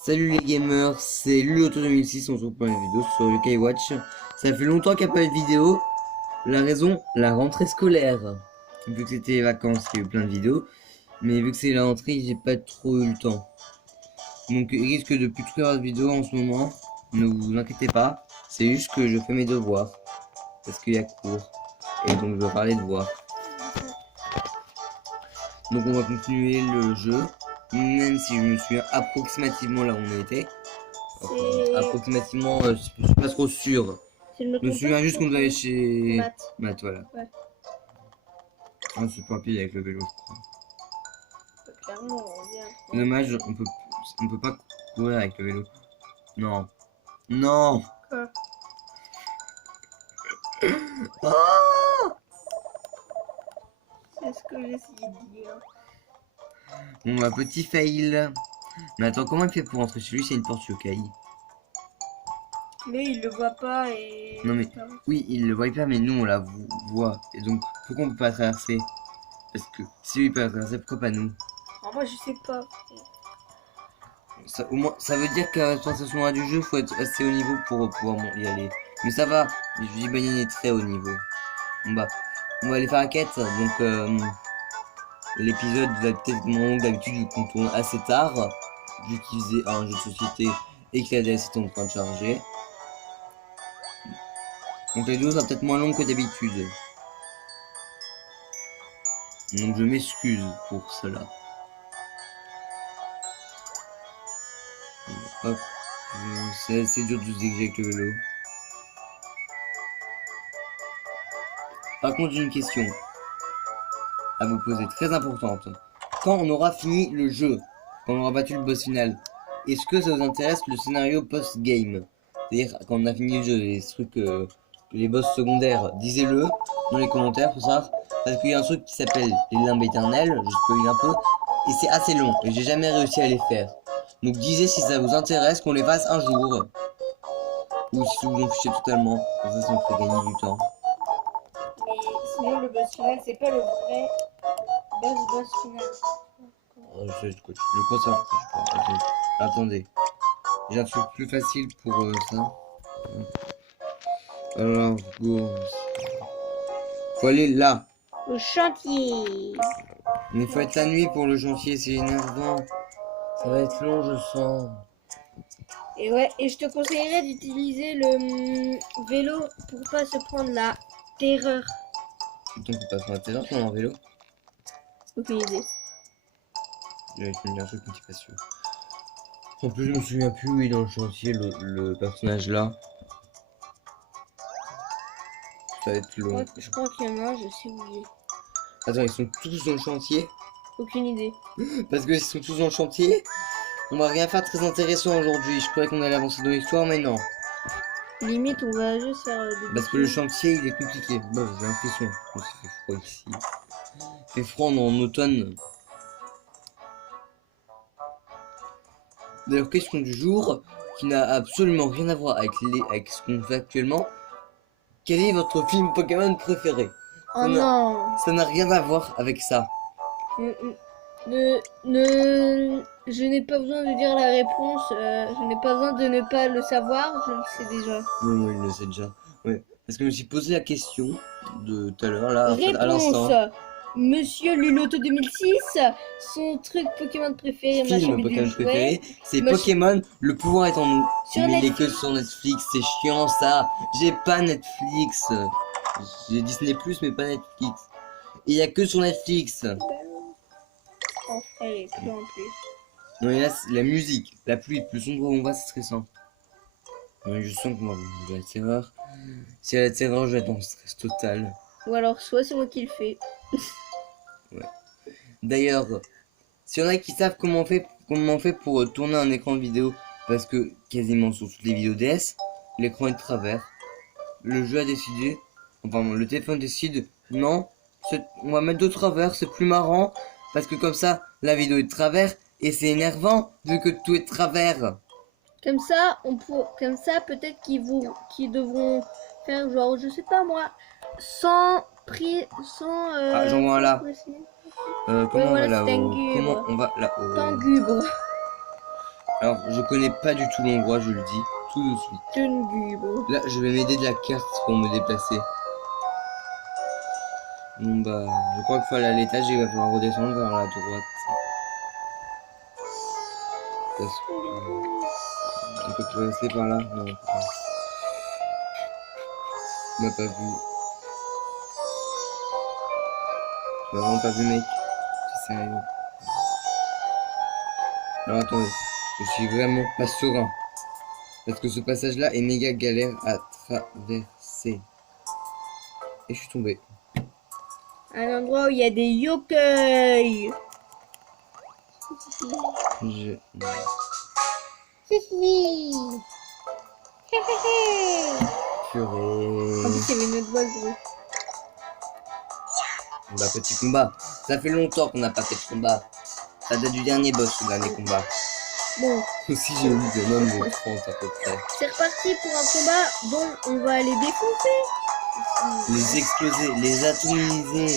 Salut les gamers, c'est Luoto 2006, on se retrouve pour une vidéo sur le Skywatch. Ça fait longtemps qu'il n'y a pas eu de vidéo. La raison, la rentrée scolaire. Vu que c'était les vacances, il y a eu plein de vidéos. Mais vu que c'est la rentrée, j'ai pas trop eu le temps. Donc il risque de plus trop y avoir de vidéos en ce moment. Ne vous inquiétez pas, c'est juste que je fais mes devoirs. Parce qu'il y a cours. Et donc je vais parler de devoirs. Donc on va continuer le jeu. Même si je me souviens approximativement là où on était. Enfin, approximativement, je suis pas trop sûr. Je me souviens juste qu'on devait aller chez Matt, voilà. ouais. Oh, c'est pas pire avec le vélo, je crois. Clairement, C'est dommage, on peut pas courir avec le vélo. Non. Non. Quoi? Oh, C'est ce que j'essayais de dire. bon, bah, petit fail. Mais attends, comment il fait pour rentrer chez lui? C'est une porte yokai. Mais il le voit pas et... Non mais, oui, il le voit pas, mais nous on la voit. Et donc, pourquoi on peut pas traverser? Parce que si lui peut traverser, pourquoi pas nous? Alors moi je sais pas. Ça, au moins, ça veut dire qu'à ce moment-là du jeu, faut être assez haut niveau pour pouvoir y aller. Mais ça va, je dis Banyan est très haut niveau. Bon bah, on va aller faire la quête. Donc, l'épisode va peut-être moins long que d'habitude vu qu'on tourne assez tard. Vu qu'il faisait un jeu de société et que la DS est en train de charger. Donc les vidéos sera peut-être moins longues que d'habitude. Donc je m'excuse pour cela. Hop. C'est dur de se diriger avec le vélo. Par contre, j'ai une question à vous poser, très importante. Quand on aura fini le jeu, quand on aura battu le boss final, est-ce que ça vous intéresse le scénario post-game? C'est-à-dire, quand on a fini le jeu, les trucs, les boss secondaires, disez-le dans les commentaires pour ça. Parce qu'il y a un truc qui s'appelle les limbes éternelles, je spoil un peu, et c'est assez long, et j'ai jamais réussi à les faire. Donc disez si ça vous intéresse qu'on les fasse un jour, ou si vous en fichez totalement, comme ça me ferait gagner du temps. Mais sinon le boss final c'est pas le vrai boss final. Oh, je crois ça. Attendez. J'ai un truc plus facile pour ça. Alors, go. Faut aller là. Au chantier. Mais faut être la nuit pour le chantier, c'est énervant. Ça va être long, je sens. Et ouais, et je te conseillerais d'utiliser le vélo pour pas se prendre la terreur. Putain, faut pas faire la terreur quand on est en vélo. Aucune idée. J'avais te dire un truc, mais t'es pas sûr. En plus, je me souviens plus où est dans le chantier, le personnage là. Ça va être long. Je crois qu'il y en a un, je sais où il est. Attends, ils sont tous dans le chantier? Aucune idée. Parce que s'ils sont tous dans le chantier, on va rien faire de très intéressant aujourd'hui. Je croyais qu'on allait avancer dans l'histoire, mais non. Limite, on va juste faire des... Parce que le chantier, il est compliqué. Bah, j'ai l'impression. Il fait froid ici. Il fait froid en automne. D'ailleurs, question du jour, qui n'a absolument rien à voir avec ce qu'on fait actuellement. Quel est votre film Pokémon préféré? Oh non. Ça n'a rien à voir avec ça. Je n'ai pas besoin de dire la réponse, je n'ai pas besoin de ne pas le savoir, je le sais déjà. Non, il le sait déjà. Ouais. Parce que je me suis posé la question de tout à l'heure, là, à l'instant. Réponse. Monsieur Luloto 2006, son truc Pokémon préféré, Film Pokémon préféré, c'est Pokémon, le pouvoir est en nous. Mais il est que sur Netflix, c'est chiant ça. J'ai pas Netflix. J'ai Disney+, mais pas Netflix. Et il y a que sur Netflix. Oh, elle est plus en plus. Non, mais là, la musique, la pluie, plus sombre on va, c'est stressant. Non, mais je sens que moi, j'ai la terreur. Si elle a la terreur, je vais être en stress total. Ou alors, soit c'est moi qui le fais. Ouais. D'ailleurs, s'il y en a qui savent comment on fait pour tourner un écran de vidéo, parce que quasiment sur toutes les vidéos DS, l'écran est de travers. Le jeu a décidé, enfin le téléphone décide, non, on va mettre de travers, c'est plus marrant, parce que comme ça, la vidéo est de travers, et c'est énervant, vu que tout est de travers. Comme ça, peut-être qu'ils devront faire genre, je sais pas moi, sans Ah, j'en vois un là. Comment ouais, on va voilà, là-haut? c'est un Comment on va là-haut? Tangubre. Alors, je connais pas du tout l'endroit, je le dis tout de suite. Tungubo. Là, je vais m'aider de la carte pour me déplacer. Bon bah, je crois qu'il faut aller à l'étage et il va falloir redescendre vers la droite. Parce que... On peut passer par là? Non, on peut pas. Il m'a pas vu. Tu m'as vraiment pas vu, mec? C'est sérieux. Alors attendez, je suis vraiment pas serein. Parce que ce passage-là est méga galère à traverser. Et je suis tombé. Un endroit où il y a des yokai. Je... Hihi. Hehehe. En Purée. plus, il y avait une autre voix, gros. Bah, petit combat. Ça fait longtemps qu'on n'a pas fait de combat. Ça date du dernier boss, le dernier combat. Bon, Aussi, j'ai eu le nombre de 30 à peu près. c'est reparti pour un combat dont on va les défoncer. Les exploser, les atomiser,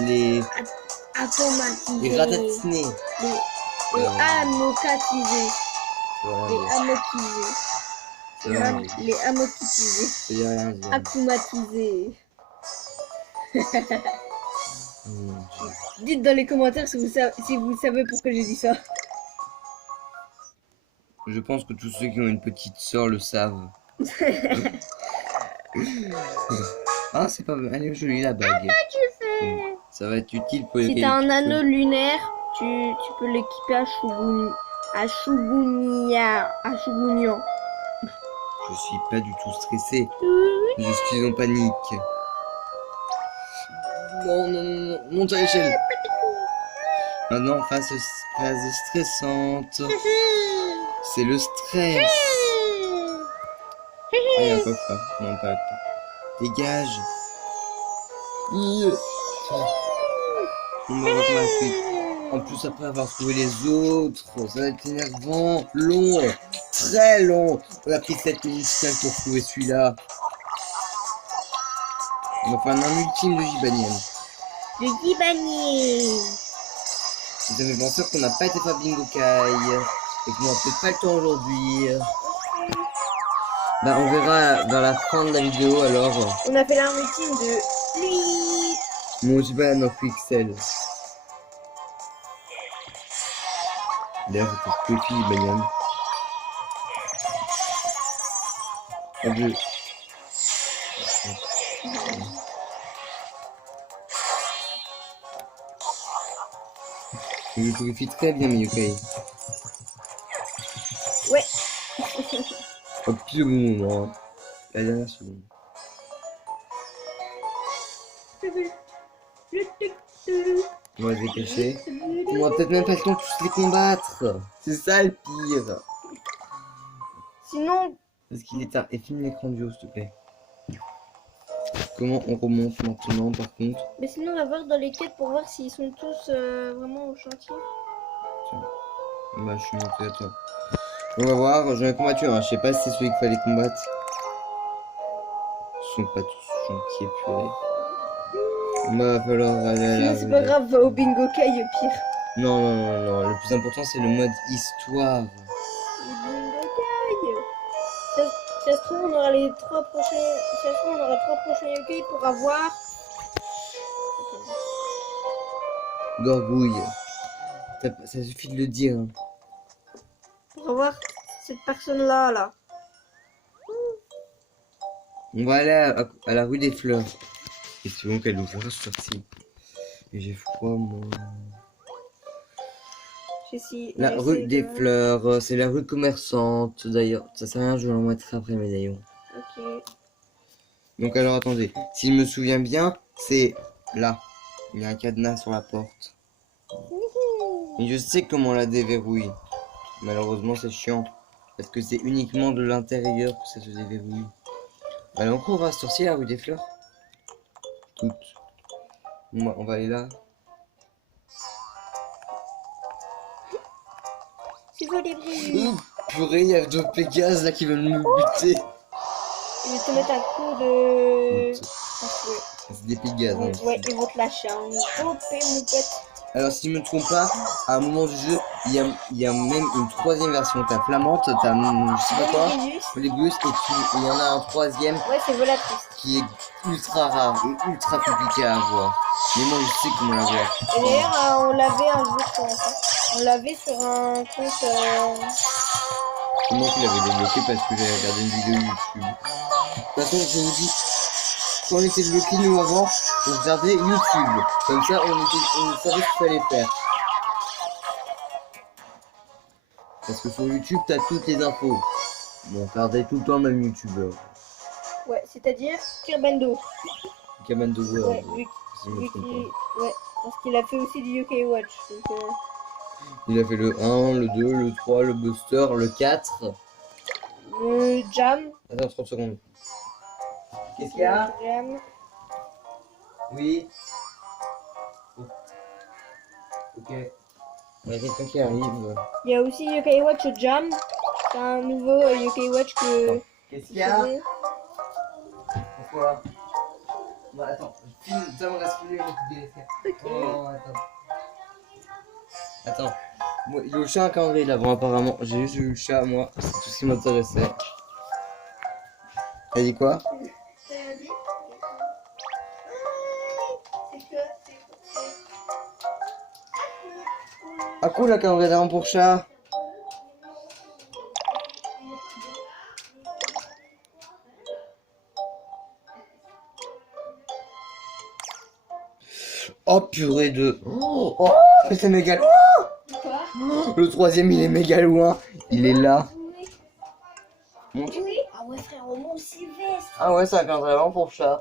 les Automatiser. ratatiner. Les amocatiser. Voilà, Les amokiser. ça va, mec. Les amokitiser. Ça veut rien dire. Akumatiser. Mon Dieu. Dites dans les commentaires si vous savez pourquoi j'ai dit ça. Je pense que tous ceux qui ont une petite sœur le savent. Ah, c'est pas mal. Elle est jolie la bague. Ça va être utile pour les Si t'as un réécriture. anneau lunaire, tu peux l'équiper à Shugunian. Je suis pas du tout stressé. Je suis en panique. Non, non, non, non. Monte à l'échelle. Maintenant, phase stressante. C'est le stress. Ah, il y a un coffre là. Non, pas. Dégage. On va voir comment elle fait. En plus, après avoir trouvé les autres, ça va être énervant, long, très long. On a pris 7 minutes 5 pour trouver celui-là. On va faire un ultime de Gibanian. Le Gibanier. Vous avez pensé qu'on n'a pas été faire Bingo Kai et qu'on n'a peut-être pas le temps aujourd'hui. Bah, on verra vers la fin de la vidéo alors. On a fait la routine de lui. Mon Giban en pixel. D'ailleurs, c'est ce que Gibanian. Adieu. Je purifie très bien mes yokai. Ouais. Au pile au bon moment. Hein. La dernière seconde. On va se décacher. On va peut-être même pas le temps de tous les combattre. C'est ça le pire. Sinon, Parce qu'il est tard. Et filme l'écran du haut, s'il te plaît. Comment on remonte maintenant, par contre? on va voir dans les quêtes pour voir s'ils sont tous vraiment au chantier. Bah, je suis monté à toi. On va voir, j'en ai combattu un. Je sais pas si c'est celui qu'il fallait combattre. Ils sont pas tous chantiers, purée. Bah, va falloir aller à la C'est pas rue. grave, va au bingo kai au pire. Non, non, non, non. Le plus important, c'est le mode histoire. Le bingo kai. Ça se trouve, on aura les 3 prochains. Ça se trouve, on aura 3 prochains yokai pour avoir. Gorgouille. Ça suffit de le dire. Hein. Pour avoir cette personne-là, là. On va aller à la rue des Fleurs. Et c'est bon qu'elle ouvre sortie. Et j'ai froid, moi. La rue des Fleurs, c'est la rue commerçante d'ailleurs. Ça sert à rien, je vais en mettre après médaillon. Ok. Donc alors attendez, s'il me souvient bien, c'est là. Il y a un cadenas sur la porte. Et je sais comment on la déverrouille. Malheureusement c'est chiant. Parce que c'est uniquement de l'intérieur que ça se déverrouille. Alors on va se sortir la rue des Fleurs. Toutes. Bon, on va aller là. C'est quoi les bruits? Ouh, purée, il y a d'autres Pégases là qui veulent me buter. Je vais te mettre un coup de. C'est des Pégases. Hein, Ouais, ils vont te lâcher. Hein. Oh, mon pote. alors si je me trompe pas, à un moment du jeu, il y a même une troisième version. T'as Flamante, t'as je sais pas quoi, Polybius, et il y en a un troisième Ouais, c'est Volatrice. qui est ultra rare et ultra compliqué à avoir. Mais moi je sais comment l'avoir. Et d'ailleurs, on l'avait un jour sur on l'avait sur un compte. C'est moi qui l'avais débloqué parce que j'avais regardé une vidéo YouTube. De toute façon, je vous dis, quand on était bloqué nous avant, on regardait YouTube. Comme ça, on savait ce qu'il fallait faire. Parce que sur YouTube, t'as toutes les infos. Bon, on regardait tout le temps le même YouTubeur. Ouais, c'est-à-dire Kirbendo. Kaman de World. Ouais, Si je me trompe pas. ouais, parce qu'il a fait aussi du UK Watch. Donc, Il a fait le 1, le 2, le 3, le booster, le 4. le Jam. Attends 30 secondes. Qu'est-ce qu'il y a? Jam. Oui. Oh. Ok. Il y a quelqu'un qui arrive. Il y a aussi UK Watch Jam. C'est un nouveau UK Watch que. Qu'est-ce qu'il y a? Pourquoi? Bon, attends, ça me reste filé, je vais te délaisser. Ok. Oh, attends. Attends. Moi, le chat a un calendrier là-bas, apparemment. J'ai juste vu le chat, moi. C'est tout ce qui m'intéressait. T'as dit quoi? Ah cool, la calendrier d'avant pour chat. Oh purée de... Oh, c'est méga loin. Quoi? Le troisième il est méga loin. Il est là. Montre. Ah ouais, frère, au Mont Sylvestre. Ah ouais, c'est un calendrier d'avant pour chat.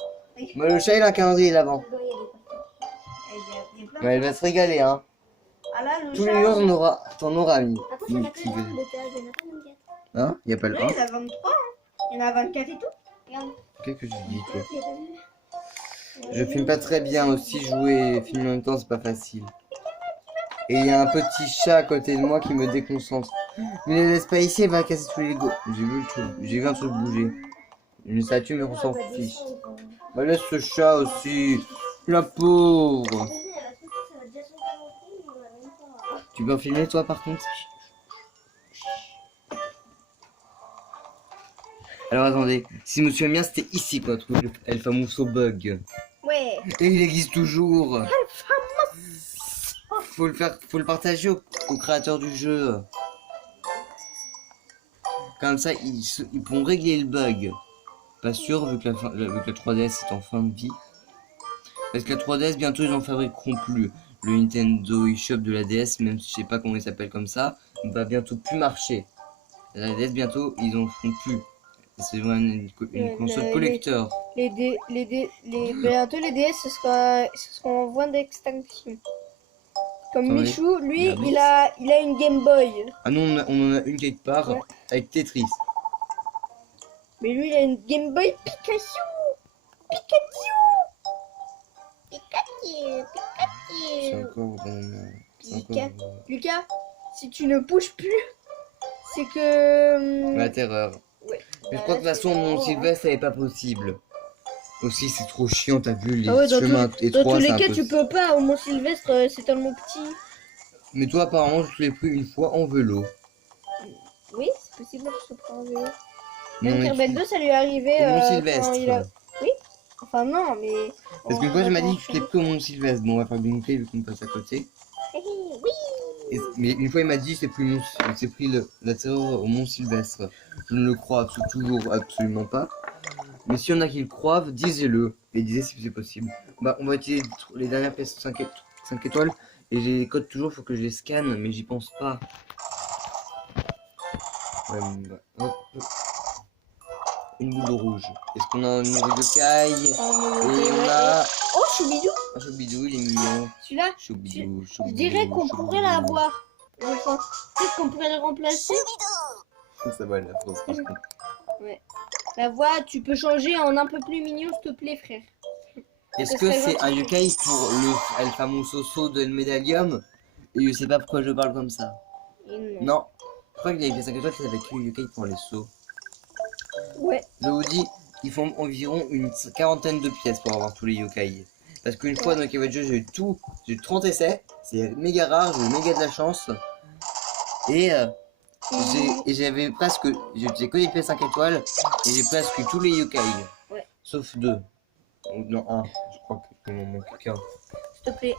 Mais le chat il a un calendrier d'avant. Mais elle va se régaler hein. Ah là, le Tous chat, les jours t'en auras mis. attends, il y en a plein de cas, il y en a pas 24. Hein? Y a pas le Ouais, 1? il y en a 23, hein. Il y en a 24 et tout. Regarde. Qu'est-ce que tu dis toi? J'ai pas vu. Je filme pas très bien aussi, jouer et filmer en même temps c'est pas facile. Et il y a un petit chat à côté de moi qui me déconcentre. Mais ne laisse pas ici, elle va casser tous les Lego. J'ai vu un truc bouger. Une statue mais on s'en fiche. Bah laisse ce chat aussi. La pauvre. Tu peux en filmer toi par contre? Alors attendez, si je me souviens bien c'était ici qu'on a trouvé le Alpha Mousseau Bug. Ouais. Et il existe toujours. Faut le partager aux créateurs du jeu. Comme ça, ils pourront régler le bug. Pas sûr, vu que la 3DS est en fin de vie. Parce que la 3DS, bientôt, ils en fabriqueront plus. Le Nintendo eShop de la DS, même si je sais pas comment il s'appelle comme ça, va bientôt plus marcher. La DS, bientôt, ils en feront plus. C'est une console collector. Bientôt les DS ce seront en voie d'extinction. Comme Attendez, Michou, lui, regardez. il a une Game Boy. Ah non, on en a une quelque part Ouais. avec Tetris. Mais lui, il a une Game Boy Pikachu. Pikachu. C'est encore vraiment. Lucas, Lucas, si tu ne bouges plus, c'est que... La terreur. Ouais. Mais je crois que de toute façon, mon Sylvestre, ça n'est pas possible. Aussi, c'est trop chiant, t'as vu les Ah ouais, chemins dans étroits, tous les c'est cas, tu impossible. peux pas. Au Mont Sylvestre, c'est tellement petit. Mais toi, apparemment, je l'ai pris une fois en vélo. Oui, c'est possible que je te prends en vélo. Non, Même mais Kerbendo, ça lui est arrivé au Mont quand Sylvestre. il a... Oui. Enfin, non, mais... Parce qu'une fois, je m'as dit que je l'ai pris au Mont Sylvestre. Bon, on va faire du vu qu'on passe à côté. Oui. Mais une fois, il m'a dit c'est pris la terreur au Mont Sylvestre. Je ne le crois toujours absolument pas. Mais s'il y en a qui le croient, disez-le. Et disez si c'est possible. Bah, on va utiliser les dernières pièces 5 étoiles. Et j'ai les codes toujours, faut que je les scanne, mais j'y pense pas. Ouais, bah, hop. Une boule rouge. Est-ce qu'on a un nouveau yokai? Et on a Oh, Choubidou. un Choubidou, il est mignon. Celui-là, Choubidou, je Choubidou. dirais qu'on pourrait Choubidou. l'avoir. Enfin, peut-être qu'on pourrait le remplacer. Ça va la phrase par contre. La voix, tu peux changer en un peu plus mignon, s'il te plaît, frère. Est-ce Ça que serait c'est un gentil. yokai pour le El Famoso de Medallium? Et je sais pas pourquoi je parle comme ça. Et non. Non. Je crois qu'il y avait 5 étoiles qui avaient que le yokai pour les sauts. Ouais. Je vous dis, il faut environ une quarantaine de pièces pour avoir tous les yokai. Parce qu'une fois dans le Keyword Jeu, j'ai eu 30 essais. C'est méga rare, j'ai eu méga de la chance. Et j'avais presque... J'ai que des pièces 5 étoiles. Et j'ai presque tous les yokai. Ouais. Sauf 2. Ou non, 1. Je crois qu'il m'en manque qu'un. S'il te plaît,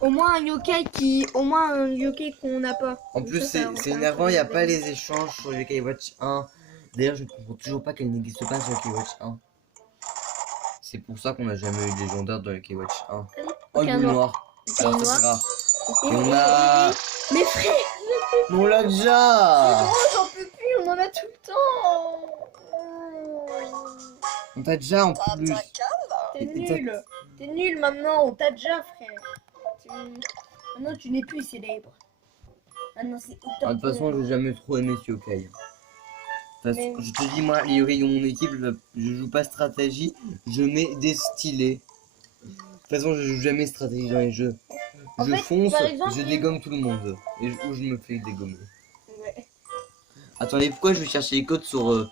au moins un yokai qu'on n'a pas. En Donc plus, ça c'est énervant, il n'y a pas les échanges sur Yokai Watch 1. D'ailleurs, je ne comprends toujours pas qu'elle n'existe pas sur Yokai Watch 1. C'est pour ça qu'on n'a jamais eu de légendaire dans Yokai Watch 1. Oh, Ok, le boule noir. noir. Ok, Alors, ça, noir. c'est rare. Ok. Et on a... Mais frère, Mais on l'a déjà. oh, j'en peux plus, on en a tout le temps. On t'a déjà en plus. T'es nul. T'es nul maintenant, on t'a déjà, frère. Maintenant, tu n'es plus célèbre. Maintenant, c'est De toute façon, j'ai jamais trop aimé ce yokai. De toute façon, je te dis, moi, les yokai de mon équipe, je joue pas stratégie, je mets des stylés. De toute façon, je joue jamais stratégie dans les jeux. En Je fait, fonce, par exemple, je dégomme tout le monde. Ou je me fais dégommer. Ouais. Attendez, pourquoi je vais chercher les codes sur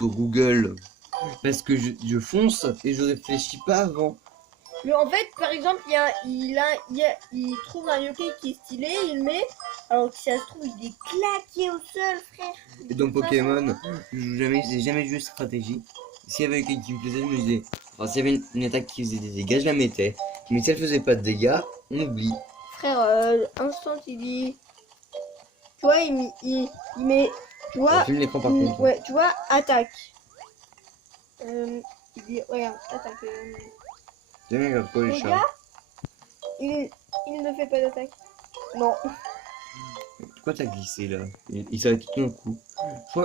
Google? Parce que je fonce et je réfléchis pas avant. Mais en fait, par exemple, il trouve un yokai qui est stylé, il le met, alors que si ça se trouve, il est claqué au sol, frère. Et dans Pokémon, j'ai jamais joué stratégie. S'il y avait quelqu'un qui me plaisait, je me disais, enfin, s'il y avait une attaque qui faisait des dégâts, je la mettais. Mais si elle faisait pas de dégâts, on oublie. Frère, instant, il dit, tu vois, il met, tu vois, Filme l'écran par contre. ouais, tu vois, attaque. Il dit, regarde, attaque. Tiens, regarde quoi les Les chats. gars, il ne fait pas d'attaque. Non. Pourquoi t'as glissé là? Il s'arrête tout d'un coup.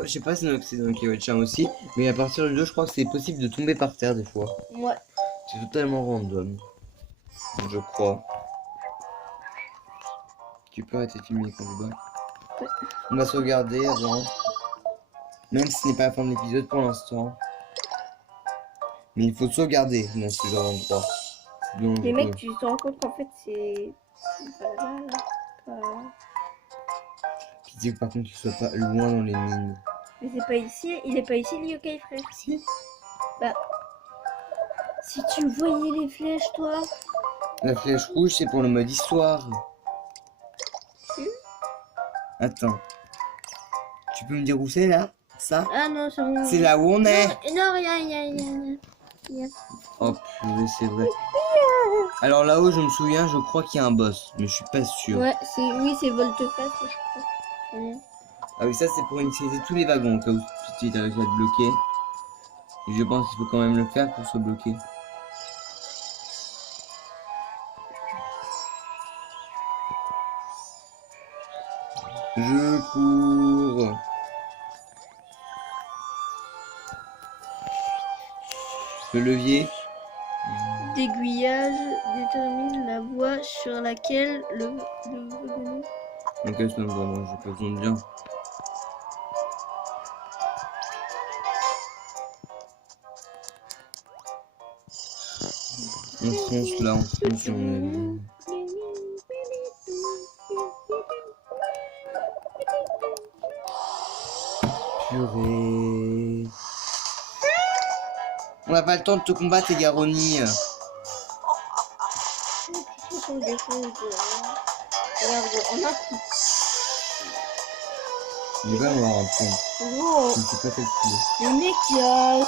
Je sais pas si c'est dans le Kiwatch aussi, mais à partir du 2, je crois que c'est possible de tomber par terre des fois. Ouais. C'est totalement random. Je crois. Tu peux arrêter de filmer quand je bats. On va sauvegarder avant. Même si ce n'est pas la fin de l'épisode pour l'instant. Mais il faut sauvegarder dans ce genre d'endroit. Les mecs, tu te rends compte qu'en fait, c'est pas là, pas... Pitié que par contre, tu sois pas loin dans les mines. Mais c'est pas ici, il est pas ici le yokai, frère. Si. Bah, si tu voyais les flèches, toi. La flèche rouge, c'est pour le mode histoire. Attends. Tu peux me dire où c'est là? Ça? Ah non, c'est bon. C'est là où on est. Non, rien. Oh purée, c'est vrai. Alors là-haut, je me souviens, je crois qu'il y a un boss, mais je suis pas sûr. Ouais, c'est Volteface, je crois. Ouais. Ah oui, ça c'est pour initialiser tous les wagons, au cas où tu as réussi à te bloquer. Et je pense qu'il faut quand même le faire pour se bloquer. Je cours. Le levier. D'aiguillage détermine la voie sur laquelle le wagonnet... Ok, c'est vraiment, je présente bien. On fonce là, on fonce, on est... Purée. On n'a pas le temps de te combattre, les Garoni. Regarde, gros, en un coup. Il va y avoir un point. Gros, Je ne sais pas calculer. le mec, il a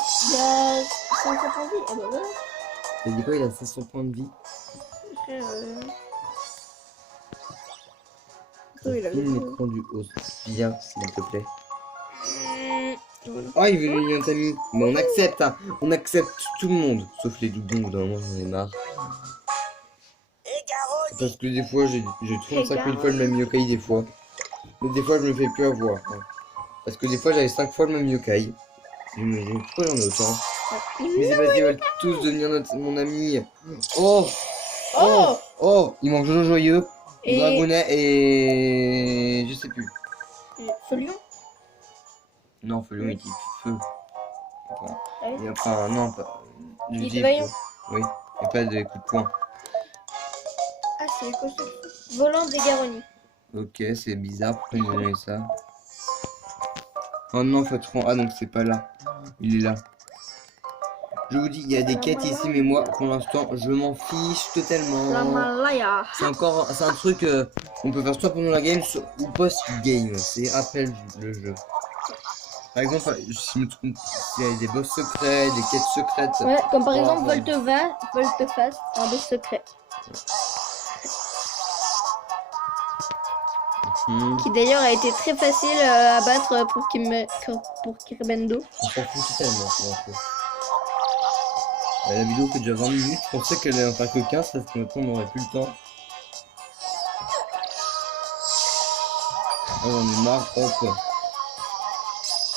500 points de vie. Ah bah voilà. T'as dit quoi? Il a 500 points de vie. Frère, oh, il a Filme l'écran du haut. Bien, s'il te plaît. Voilà. Oh, il veut l'union d'amis. Mais on accepte, hein. On accepte tout le monde. Sauf les doublons, au bout d'un moment, j'en ai marre. Parce que des fois, j'ai 35 000 fois le même yokai, des fois. Mais des fois, je me fais plus avoir. Hein. Parce que des fois, j'avais 5 fois le même yokai. Je me dis, pourquoi j'en ai autant? Mais c'est parce qu'ils veulent tous devenir mon ami. Oh! Oh! Oh! Il manque Jojo Joyeux, Et- Dragonnet et... je sais plus. Folion? Non, Folion, il dit feu. Enfin, Ah oui. il y a pas... Non, pas... je Il dis est vaillant. feu. Oui, il n'y a pas de coup de poing. Ah, c'est le costaud. Volant des Garoni. Ok, c'est bizarre, pourquoi ils ont donné ça? Oh non, faut trop... Ah donc c'est pas là. Il est là. Je vous dis, il y a des quêtes ici, mais moi, pour l'instant, je m'en fiche La totalement. Malaya. C'est un truc On peut faire soit pendant la game, soit ou post-game. C'est après le jeu. Par exemple, si je me trompe, s'il y a des boss secrets, des quêtes secrètes. Ouais, comme par Oh, exemple ouais. Volte-Face, un boss secret. Qui d'ailleurs a été très facile à battre pour Kirbendo. On s'en fout totalement, pour l'info. La vidéo fait déjà 20 minutes, je pensais qu'elle allait en faire que 15 parce que maintenant on n'aurait plus le temps. Oh, j'en ai marre, hop.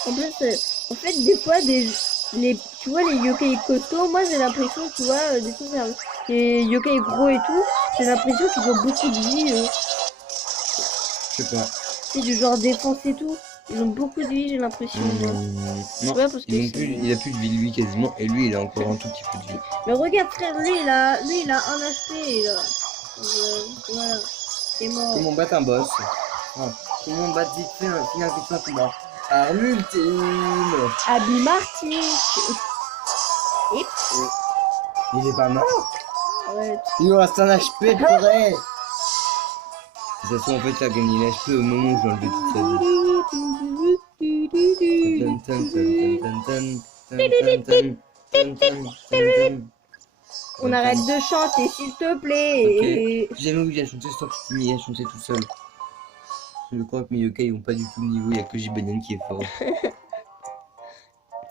En plus, en fait, des fois, tu vois, les yokai costauds, moi j'ai l'impression, tu vois, des trucs, les yokai gros et tout, j'ai l'impression qu'ils ont beaucoup de vie. Je sais pas. C'est du genre défense et tout. Ils ont beaucoup de vie, j'ai l'impression. Non, Ouais, parce que il a plus de vie lui quasiment, et lui il a encore un tout petit peu de vie. Mais regarde frère, lui il a 1 HP là. Voilà. C'est mort. Comment battre un boss? Comment battre vite fait finir vite fait un combat? Arme ultime! Abby Martin. Il est pas mort! Ouais. Il lui reste un HP de forêt! De toute façon, en fait, il a gagné l'HP au moment où j'ai enlevé toute sa vie. On arrête de chanter s'il te plaît. J'ai jamais oublié à chanter, c'est toi qui t'es mis à chanter tout seul. Je crois que mes yokai ils ont pas du tout le niveau, il y a que Jibanyan qui est fort.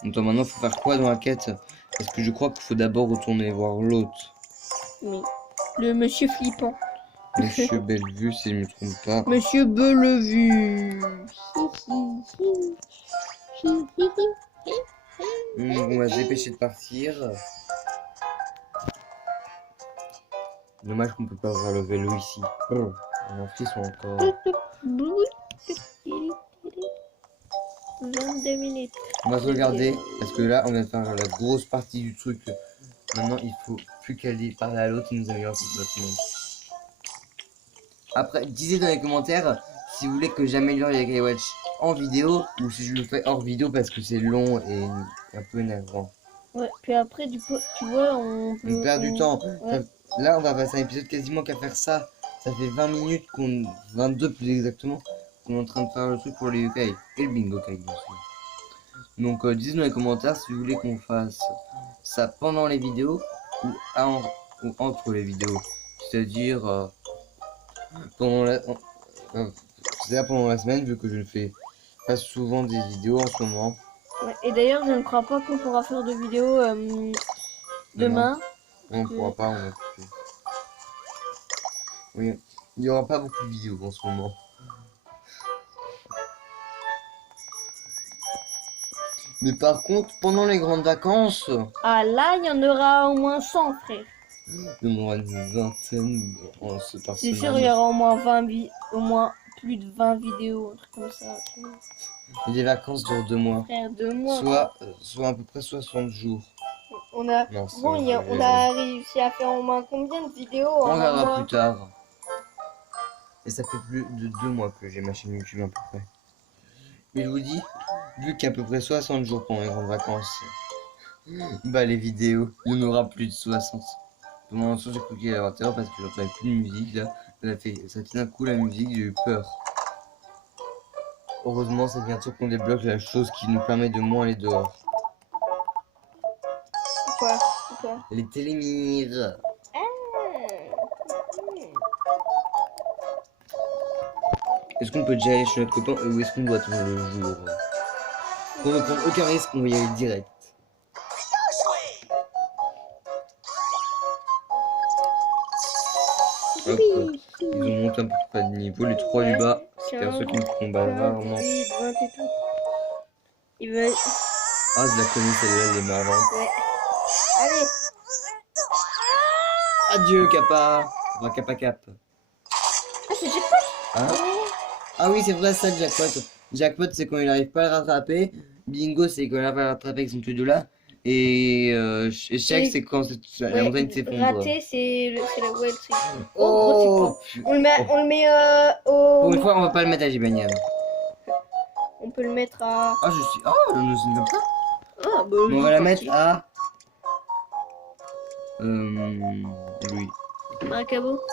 Attends, maintenant faut faire quoi dans la quête? Parce que je crois qu'il faut d'abord retourner voir l'autre. Oui. Le monsieur flippant. Monsieur Bellevue, si je me trompe pas. Monsieur Bellevue. On va se dépêcher de partir. Dommage qu'on peut pas avoir le vélo ici. Oh, on en frissons encore. 22 minutes. On va se regarder parce que là on vient de faire la grosse partie du truc. Maintenant il faut plus qu'aller parler à l'autre et nous améliorer notre monde. Après, dites dans les commentaires si vous voulez que j'améliore les Yokai Watch en vidéo ou si je le fais hors vidéo parce que c'est long et un peu énervant. Ouais, puis après du coup, tu vois, on perd du temps. Ouais. Là on va passer un épisode quasiment qu'à faire ça. Ça fait 20 minutes 22 plus exactement, qu'on est en train de faire le truc pour les yokai. Et le bingo kai bien sûr. Donc dites dans les commentaires si vous voulez qu'on fasse ça pendant les vidéos ou entre les vidéos. C'est-à-dire pendant la semaine vu que je ne fais pas souvent des vidéos en ce moment. Ouais, et d'ailleurs, je ne crois pas qu'on pourra faire de vidéo demain. On ne pourra pas, on est occupé. Oui, il n'y aura pas beaucoup de vidéos en ce moment. Mais par contre, pendant les grandes vacances, Ah là, il y en aura au moins 100, frère. il y en aura une vingtaine par C'est semaine. sûr, il y aura au moins plus de 20 vidéos, un truc comme ça. Et les vacances durent 2 mois. Frère, 2 mois. Soit à peu près 60 jours. On a, Non, c'est bon, vrai, on a réussi à faire au moins combien de vidéos On en un regardera mois? plus tard. Et ça fait plus de 2 mois que j'ai ma chaîne YouTube à peu près. Mais je vous dis, vu qu'il y a à peu près 60 jours pendant les grandes vacances, bah les vidéos, il y en aura plus de 60. Pendant l'instant, j'ai cru qu'il y avait 21 parce que j'entendais plus de musique là. Ça fait d'un coup la musique, j'ai eu peur. Heureusement, c'est bientôt qu'on débloque la chose qui nous permet de moins aller dehors. Quoi? Les télémires. Est-ce qu'on peut déjà aller chez notre copain ou est-ce qu'on doit attendre le jour? Pour ne prendre aucun risque, on va y aller direct. Hop, ils ont monté un peu pas de niveau, les 3 du bas, c'est ceux qui me combattent rarement. Il veut... Ah, je la connais celle-là, elle est marrante. Ouais. Allez. Adieu, Kappa. Enfin, Kappa Cap. Ah, c'est Jackpot. Hein? Ah oui, c'est vrai, ça, le Jackpot. Jackpot, c'est quand il arrive pas à le rattraper. Bingo, c'est quand il arrive à le rattraper avec son tous deux là. Et échec, c'est quand la montagne s'effondre. Raté, c'est le truc. Oh, On le met Pour une fois, on va pas le mettre à Jibanyan. On peut le mettre à... Ah, je suis... Oh, nous sommes pas. Ah, bah, On va la mettre à... Louis. Maracabo.